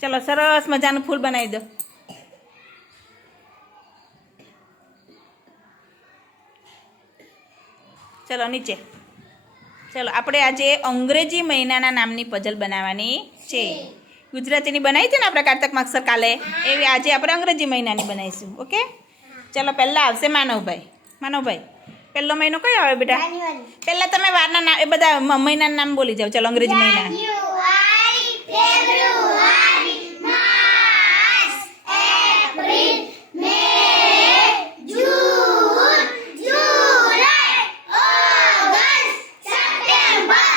ચલો સરસ મજાનું ફૂલ બનાવી દો. ચલો નીચે. ચલો આપણે આજે અંગ્રેજી મહિનાના નામની પઝલ બનાવવાની છે. ગુજરાતીની બનાવી છે ને આપણે કાર્તક માક્ષર કાલે? એવી આજે આપણે અંગ્રેજી મહિનાની બનાવીશું ઓકે? ચલો પહેલાં આવશે માનવભાઈ. માનવભાઈ પહેલો મહિનો કયો આવે બેટા? પહેલાં તમે વારના નામ એ બધા મહિનાના નામ બોલી જાઓ. ચલો અંગ્રેજી મહિના January February March April May June July August September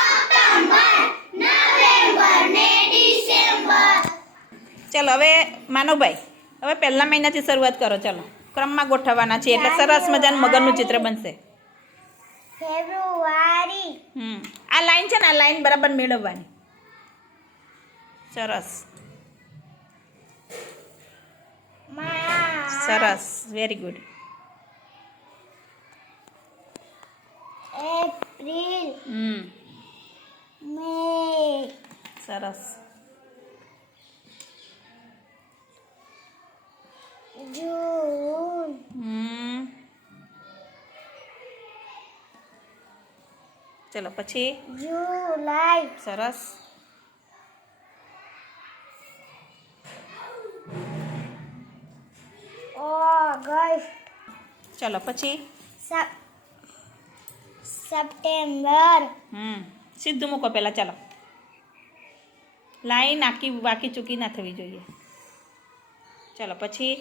October November ને ડિસેમ્બર ચલો હવે માનવભાઈ હવે પહેલા મહિનાથી શરૂઆત કરો ચાલો. ક્રમમાં ગોઠવવાના છે એટલે સરસ મજાનું મગરનું ચિત્ર બનશે. ફેબ્રુઆરી. હમ. આ લાઈન છે ને આ લાઈન બરાબર મેળવવાની. સરસ. સરસ. Very good April. હમ. મે. સરસ. ચલો પછી જુલાઈ સરસ ઓગસ્ટ ચલો પછી સપ સપ્ટેમ્બર હમ સીધું મૂકો પહેલાં ચાલો લાઈન આખી વાકી ચૂકી ના થવી જોઈએ ચલો પછી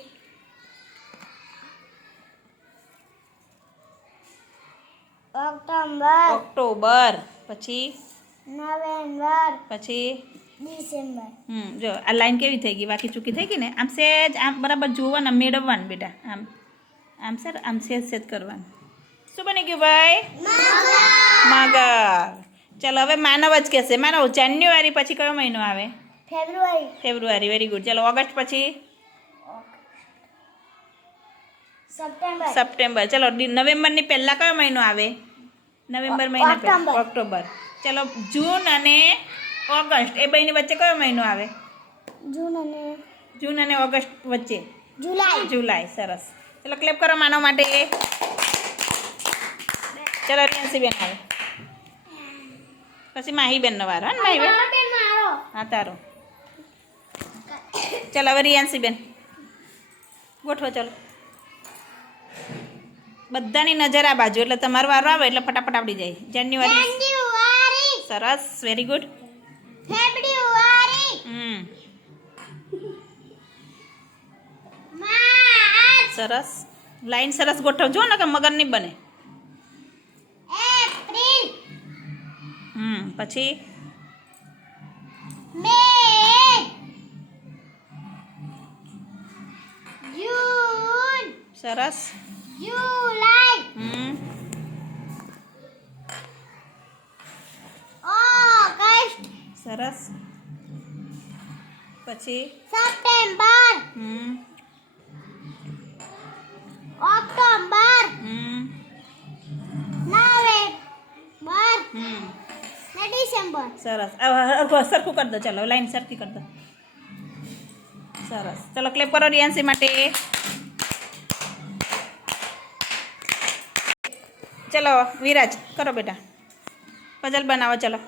ઓક્ટોબર ઓક્ટોબર પછી નવેમ્બર પછી ડિસેમ્બર હમ જો આ લાઈન કેવી થઈ ગઈ બાકી ચૂકી થઈ ગઈ ને આમ સેજ આમ બરાબર જોવાનું આમ મેળવવાનું બેટા આમ આમ સર આમ સેજ સેજ કરવાનું શું બની ગયું ભાઈ મગર ચલો હવે માનવ જ કહેશે માનવ જાન્યુઆરી પછી કયો મહિનો આવે ફેબ્રુઆરી ફેબ્રુઆરી વેરી ગુડ ચલો ઓગસ્ટ પછી સપ્ટેમ્બર સપ્ટેમ્બર ચલો ડી- નવેમ્બરની પહેલાં કયો મહિનો આવે નવેમ્બર મહિના ઓક્ટોબર. ચલો જૂન અને ઓગસ્ટ. એ બેની વચ્ચે કયો મહિનો આવે? જૂન અને જૂન અને ઓગસ્ટ વચ્ચે. જુલાઈ. જુલાઈ. સરસ. ચલો ક્લેપ કરો માનવ માટે. ચલો રિયાન્સી બેન આવે. પછી માહી બેનનો વારો હા ને માહી બેન હા તારો. ચલો હવે રિયાન્સી બેન ગોઠવો ચલો. બધાની નજર આ બાજુ એટલે તમારો વારો આવે એટલે ફટાફટ આવડી જાય. જાન્યુઆરી. સરસ વેરી ગુડ હમ. સરસ. લાઈન સરસ ગોઠવજો ને કે મગર નહીં બને. હમ પછી? May. June like? Hmm. August. August સરસ. પછી? સપ્ટેમ્બર હમ ઓક્ટોબર હમ નવેમ્બર હમ ને ડિસેમ્બર સરસ. સરખું કરી દો. ચાલો લાઈન સરખી કરી દો. સરસ. ચલો ક્લેપ કરો રિયાન્સી માટે. ચલો વિરાજ કરો બેટા. પઝલ બનાવો ચલો.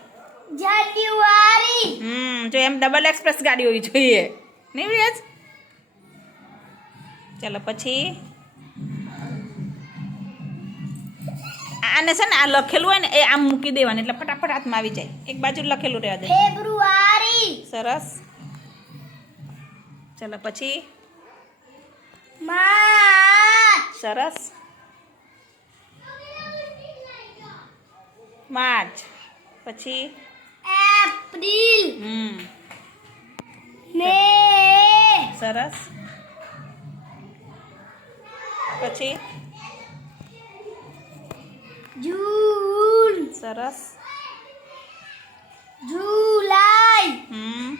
જાન્યુઆરી. હમ જો એમ ડબલ એક્સપ્રેસ ગાડી હોવી જોઈએ. નહીં વિરાજ? ચલો પછી? આને છે ને આ લખેલું હોય ને એ આમ મૂકી દેવાનું એટલે ફટાફટ હાથમાં આવી જાય. એક બાજુ લખેલું રહેવા દે. ફેબ્રુઆરી. સરસ. ચલો પછી? સરસ. માર્ચ. પછી? એપ્રિલ. હમ. મે. સરસ. પછી? જૂન. સરસ. જુલાઈ. હમ.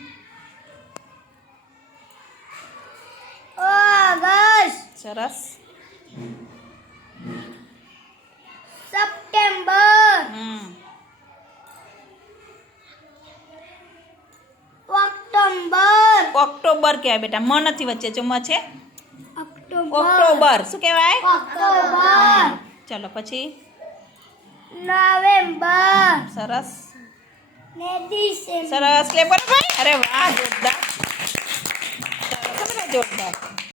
ઓગસ્ટ. સરસ સપ્ટેમ્બર હમ ઓક્ટોબર કહેવાય બેટા મ નથી વચ્ચે જો મ છે? ઓક્ટોબર. શું કહેવાય? ઓક્ટોબર. ચલો પછી? નવેમ્બર. સરસ. સરસ લે ભાઈ. અરે વાહ જોરદાર. જોરદાર.